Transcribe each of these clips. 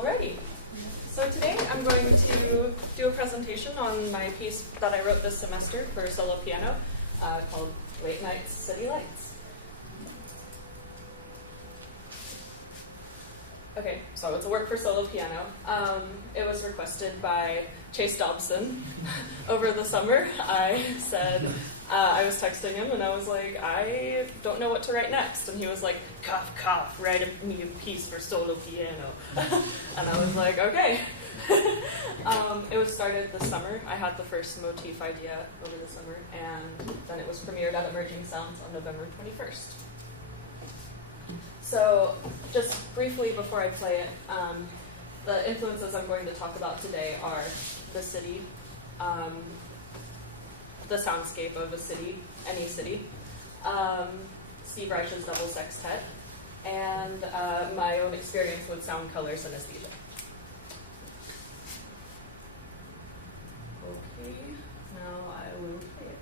Alrighty, so today I'm going to do a presentation on my piece that I wrote this semester for solo piano called Late Nights, City Lights. Okay, so it's a work for solo piano. It was requested by Chase Dobson over the summer. I said, I was texting him and I was like, I don't know what to write next. And he was like, cough, cough, write me a piece for solo piano. And I was like, okay. It was started this summer. I had the first motif idea over the summer, and then it was premiered at Emerging Sounds on November 21st. So just briefly before I play it, the influences I'm going to talk about today are the city, the soundscape of a city, any city, Steve Reich's double sextet, and my own experience with sound, color, synesthesia. Okay, now I will play it.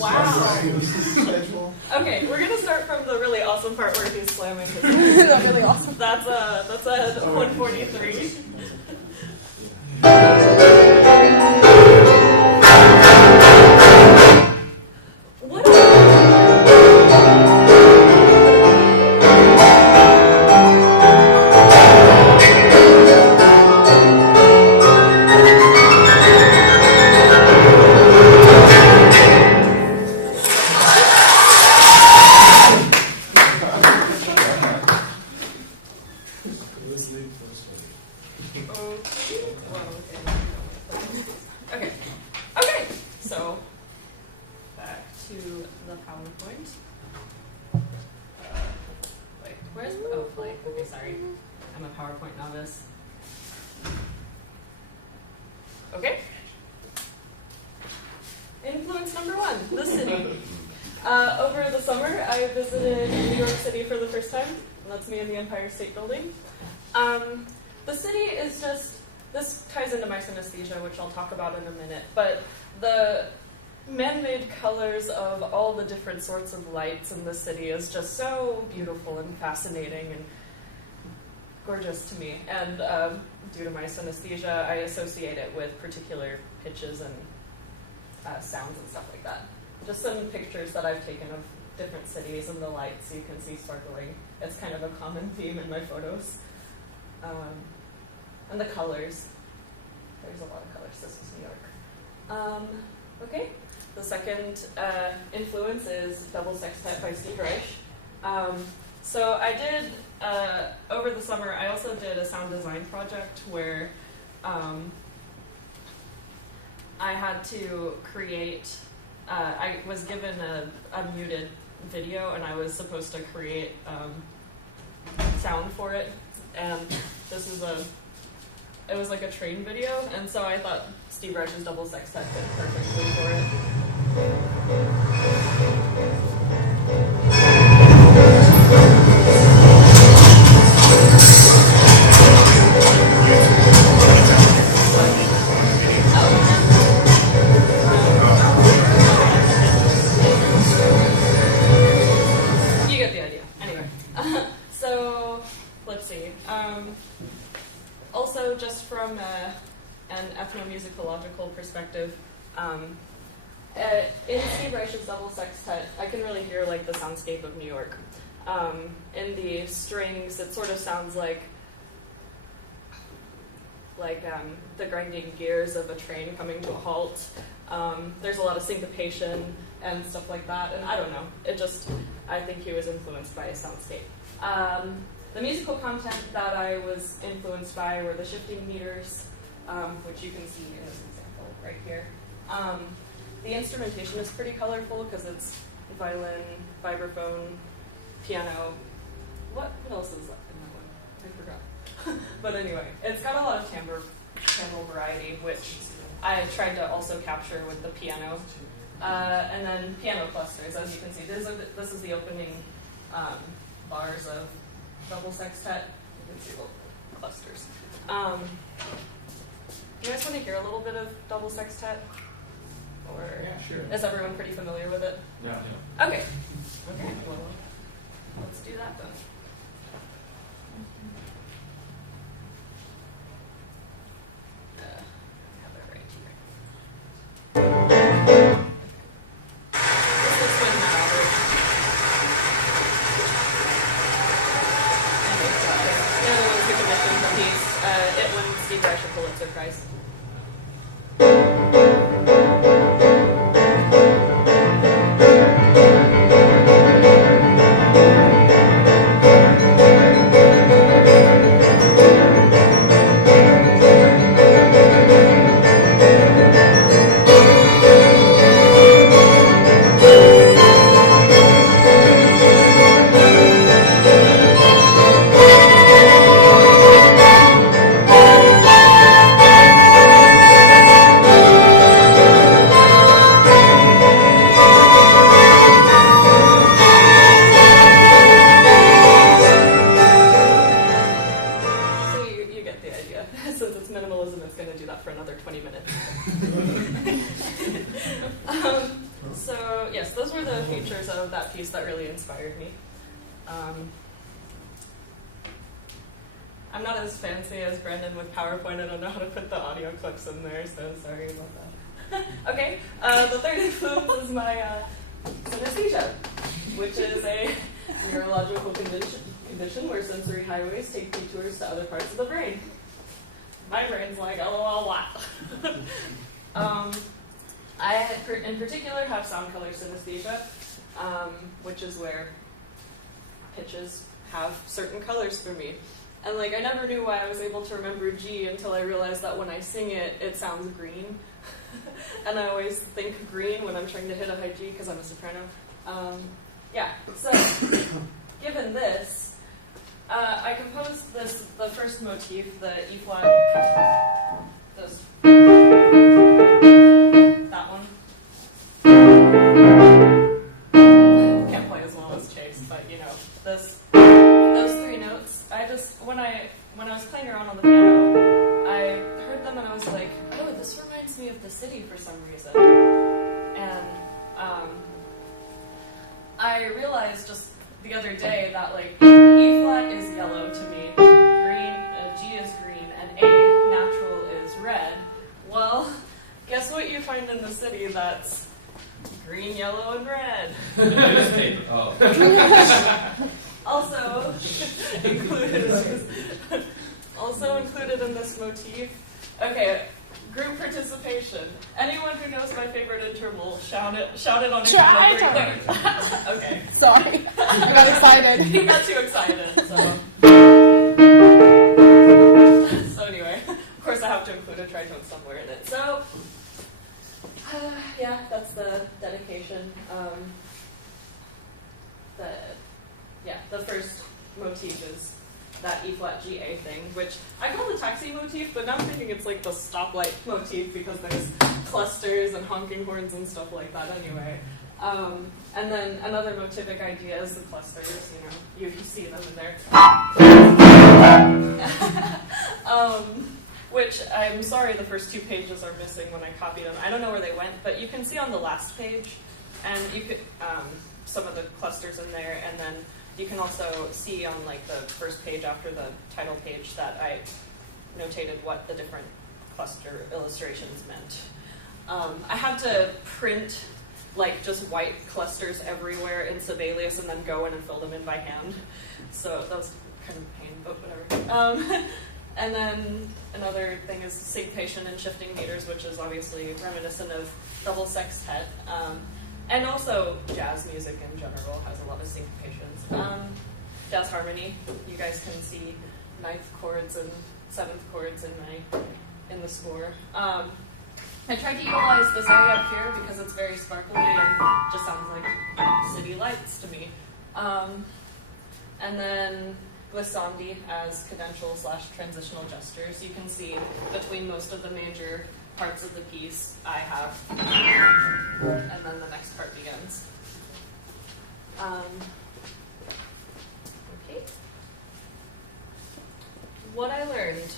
Wow. Okay, we're gonna start from the really awesome part where he's slamming his hands. That's really awesome. That's a 143. What? Okay. Okay. So back to the PowerPoint. Wait, where's Blake? Okay, sorry. I'm a PowerPoint novice. Okay. Influence number 1, the city. Over the summer, I visited New York City for the first time. That's me in the Empire State Building. The city is just, this ties into my synesthesia, which I'll talk about in a minute, but the man-made colors of all the different sorts of lights in the city is just so beautiful and fascinating and gorgeous to me. And due to my synesthesia, I associate it with particular pitches and sounds and stuff like that. Just some pictures that I've taken of different cities and the lights you can see sparkling. It's kind of a common theme in my photos. And the colors. There's a lot of colors. This is New York. Okay. The second influence is Double Sextet by Steve Reich. So I did, over the summer, I also did a sound design project where I had to create, I was given a muted video and I was supposed to create sound for it. And this is it was like a train video, and so I thought Steve Reich's Double Sextet fit perfectly for it. You get the idea. Anyway, so let's see. Also, just from an ethnomusicological perspective, in Steve Reich's Double Sextet, I can really hear like the soundscape of New York. In the strings, it sort of sounds like the grinding gears of a train coming to a halt. There's a lot of syncopation and stuff like that, and I don't know. I think he was influenced by a soundscape. The musical content that I was influenced by were the shifting meters, which you can see in this example right here. The instrumentation is pretty colorful because it's violin, vibraphone, piano. What else is left in that one? I forgot. But anyway, it's got a lot of timbral variety, which I tried to also capture with the piano. And then piano clusters, as you can see. This is the opening bars of Double Sextet. You can see the clusters. You guys want to hear a little bit of Double Sextet? Or yeah, sure. Is everyone pretty familiar with it? Yeah. Okay. Okay, well, let's do that then. I have it right here. This is when the other ones who commissioned the piece. It won Steve Reich a Pulitzer Prize. those were the features of that piece that really inspired me. I'm not as fancy as Brandon with PowerPoint. I don't know how to put the audio clips in there, so sorry about that. Okay, the third influence is my synesthesia, which is a neurological condition where sensory highways take detours to other parts of the brain. My brain's like, LOL, what? I, in particular, have sound color synesthesia, which is where pitches have certain colors for me. And like, I never knew why I was able to remember G until I realized that when I sing it, it sounds green. And I always think green when I'm trying to hit a high G because I'm a soprano. Yeah, so given this, I composed the first motif, the E flat, that one. Can't play as well as Chase, but you know, those three notes. When I was playing around on the piano, I heard them and I was like, oh, this reminds me of the city for some reason. And I realized just the other day that like E flat is yellow to me, G is green, and A natural is red. Well, guess what you find in the city that's green, yellow, and red? Also included in this motif. Okay, group participation. Anyone who knows my favorite interval, shout it on a count of three. Okay. Sorry, I got excited. You got too excited. So anyway, of course I have to include a tritone somewhere in it. So yeah, that's the dedication. The first motif is that E flat G A thing, which I call the taxi motif, but now I'm thinking it's like the stoplight motif because there's clusters and honking horns and stuff like that anyway. And then another motivic idea is the clusters, you see them in there. Which I'm sorry the first two pages are missing when I copied them. I don't know where they went, but you can see on the last page, and you could some of the clusters in there, and then you can also see on like the first page after the title page that I notated what the different cluster illustrations meant. I had to print like just white clusters everywhere in Sibelius and then go in and fill them in by hand. So that was kind of a pain, but whatever. And then another thing is syncopation and shifting meters, which is obviously reminiscent of double sextet. And also jazz music in general has a lot of syncopations. Jazz harmony, you guys can see ninth chords and seventh chords in the score. I tried to utilize this area up here because it's very sparkly and just sounds like city lights to me. And then glissandi as cadential/transitional gestures. You can see between most of the major parts of the piece I have, and then the next part begins. Okay. What I learned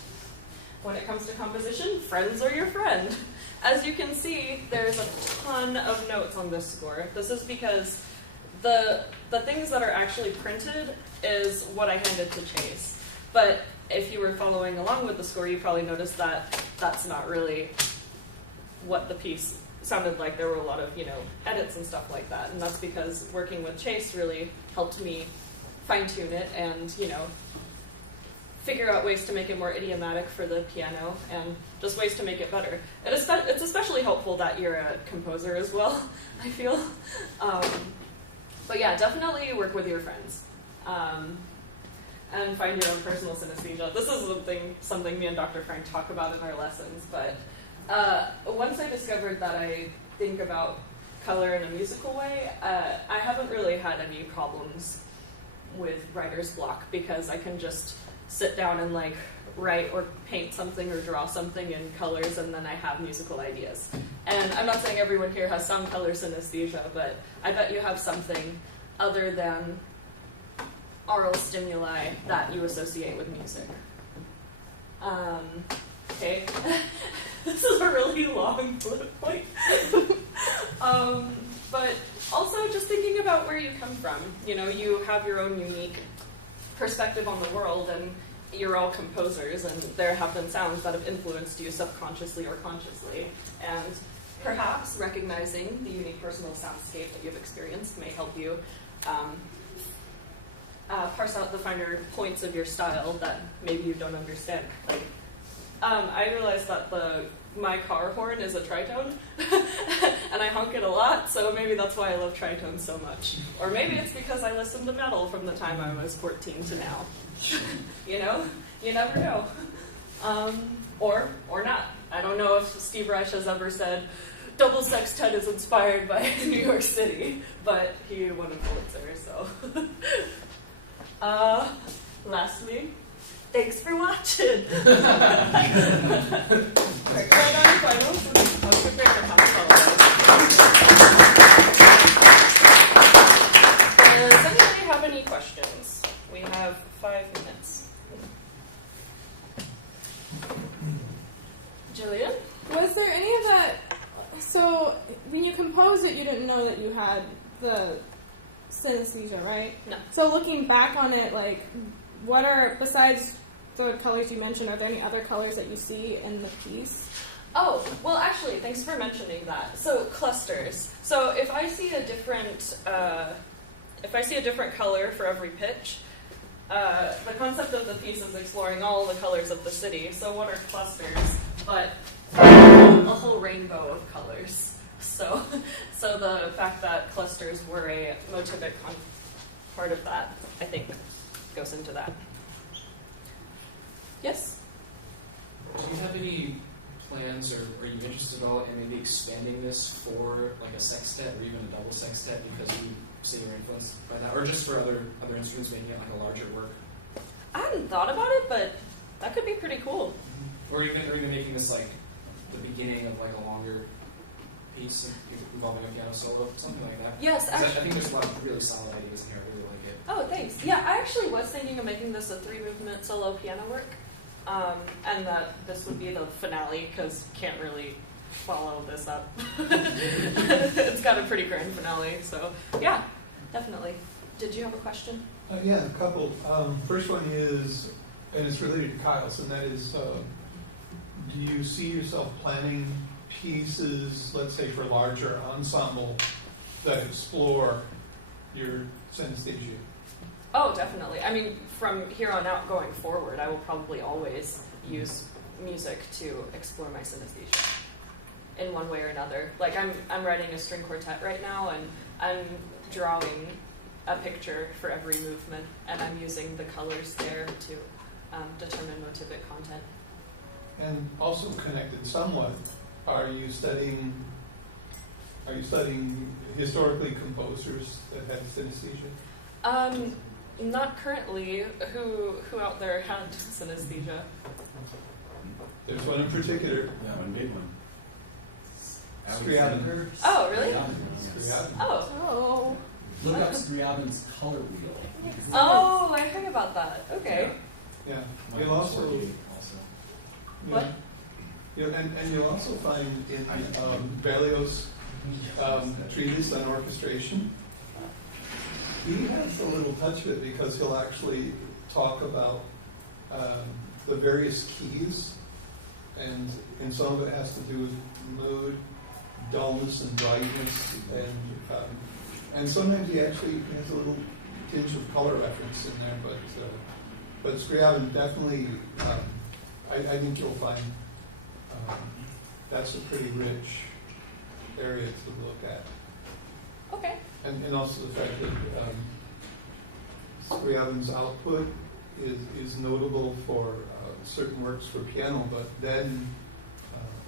when it comes to composition, friends are your friend. As you can see, there's a ton of notes on this score. This is because the things that are actually printed is what I handed to Chase. But if you were following along with the score, you probably noticed that that's not really what the piece sounded like. There were a lot of, edits and stuff like that. And that's because working with Chase really helped me fine-tune it and, figure out ways to make it more idiomatic for the piano and just ways to make it better. It's especially helpful that you're a composer as well, I feel. But yeah, definitely work with your friends. And find your own personal synesthesia. This is something me and Dr. Frank talk about in our lessons, but once I discovered that I think about color in a musical way, I haven't really had any problems with writer's block because I can just sit down and write or paint something or draw something in colors and then I have musical ideas. And I'm not saying everyone here has some color synesthesia, but I bet you have something other than aural stimuli that you associate with music. Okay, this is a really long bullet point. But also about where you come from. You have your own unique perspective on the world, and you're all composers, and there have been sounds that have influenced you subconsciously or consciously. And perhaps recognizing the unique personal soundscape that you've experienced may help you parse out the finer points of your style that maybe you don't understand. Like, I realized that my car horn is a tritone, and I honk it a lot, so maybe that's why I love tritones so much. Or maybe it's because I listened to metal from the time I was 14 to now. You never know. Or not. I don't know if Steve Reich has ever said Double Sextet is inspired by New York City, but he won a Pulitzer, so. Lastly, thanks for watching. Does anybody have any questions? We have 5 minutes. Jillian? Was there any of that? So when you composed it, you didn't know that you had the synesthesia, right? No. So looking back on it, like, what are, besides the colors you mentioned, are there any other colors that you see in the piece? Oh, well, actually, thanks for mentioning that. So clusters. So if I see a different color for every pitch, the concept of the piece is exploring all the colors of the city. So what are clusters? But a whole rainbow of colors. So the fact that clusters were a motivic part of that, I think, goes into that. Yes? Do you have any plans, or are you interested at all in maybe expanding this for like a sextet or even a double sextet because you say you're influenced by that, or just for other instruments, making it like a larger work? I hadn't thought about it, but that could be pretty cool. Or even making this like the beginning of like a longer piece involving a piano solo, something like that. Yes, I think there's a lot of really solid ideas in here. I really like it. Oh, thanks. Yeah, I actually was thinking of making this a 3-movement solo piano work, and that this would be the finale, because can't really follow this up. It's got a pretty grand finale, so yeah, definitely. Did you have a question? Yeah, a couple. First one is, and it's related to Kyle's, and that is, do you see yourself planning pieces, let's say for larger ensemble, that explore your synesthesia? Oh, definitely. I mean, from here on out going forward, I will probably always use music to explore my synesthesia in one way or another. Like, I'm writing a string quartet right now, and I'm drawing a picture for every movement, and I'm using the colors there to determine motivic content. And also connected somewhat, are you studying historically composers that had synesthesia? Not currently. Who out there had synesthesia? There's one in particular. Yeah, one big one. Scriabin. Oh, really? Scriabin. Oh. Oh. Look up Scriabin's color wheel. Oh, I heard about that. Okay. Yeah. Might You'll also, also. What? Yeah, and you'll also find in Berlioz' treatise on orchestration, he has a little touch of it because he'll actually talk about the various keys, and some of it has to do with mood, dullness, and brightness, and sometimes he actually has a little tinge of color reference in there, but Scriabin definitely, I think you'll find that's a pretty rich area to look at. Okay. And also the fact that Scriabin's output is notable for certain works for piano, but then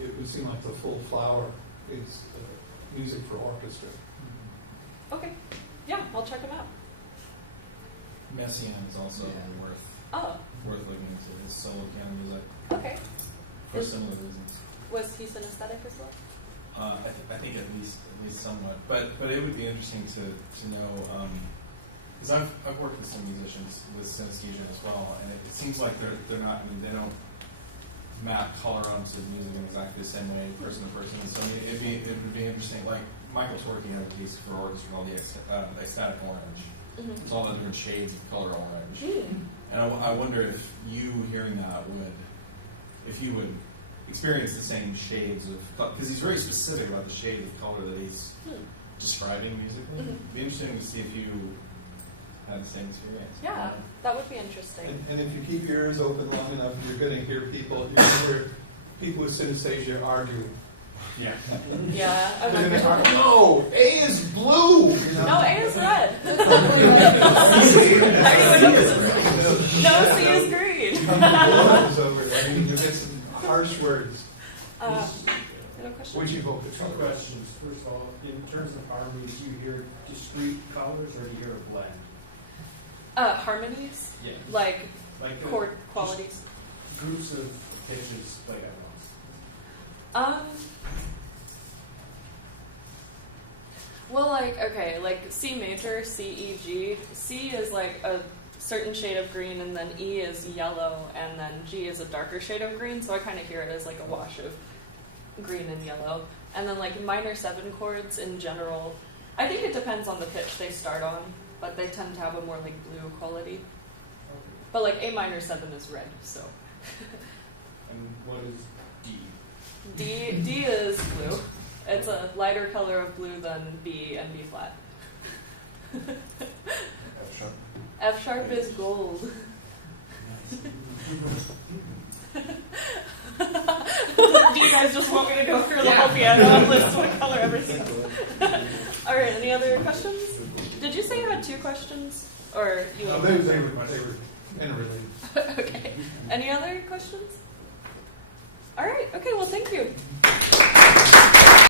it would seem like the full flower is music for orchestra. Okay. Yeah, I'll check them out. Messiaen is also worth looking into his solo piano music Okay. for similar reasons. Was he synesthetic as well? I think at least somewhat, but it would be interesting to know because I've worked with some musicians with synesthesia as well, and it seems like they're not. I mean, they don't map color onto music in exactly the same way, person to person. So it would be interesting. Like Michael's working on a piece for orchestra called the Ecstatic Orange. Mhm. It's all the different shades of color orange. Mm. And I wonder if you hearing that if you would experience the same shades of color, because he's very specific about the shade of color that he's describing musically. Mhm. It'd be interesting to see if you had the same experience. Yeah, that would be interesting. And if you keep your ears open long enough, you're going to hear people with synesthesia arguing. Yeah. Yeah, I And then they remember. argue, no, A is blue. You know? No, A is red. No, C is green. Blows over there. I mean, you get some harsh words. No question? Which you vote Two questions. First of all, in terms of harmonies, do you hear discrete colors or do you hear a blend? Harmonies, Yeah. like Like chord qualities. groups of pitches played at once. Well, like C major, C, E, G. C is like a certain shade of green, and then E is yellow, and then G is a darker shade of green, so I kind of hear it as like a wash of green and yellow. And then like minor 7 chords in general, I think it depends on the pitch they start on, but they tend to have a more like blue quality. But like A minor 7 is red, so. And what is D? D is blue. It's a lighter color of blue than B and B flat. F sharp is gold. Do you guys just want me to go through the whole piano and list what color every single? All right. Any other questions? Did you say you had 2 questions, or you? No, they were interrelated. Okay. Any other questions? All right. Okay. Well, thank you.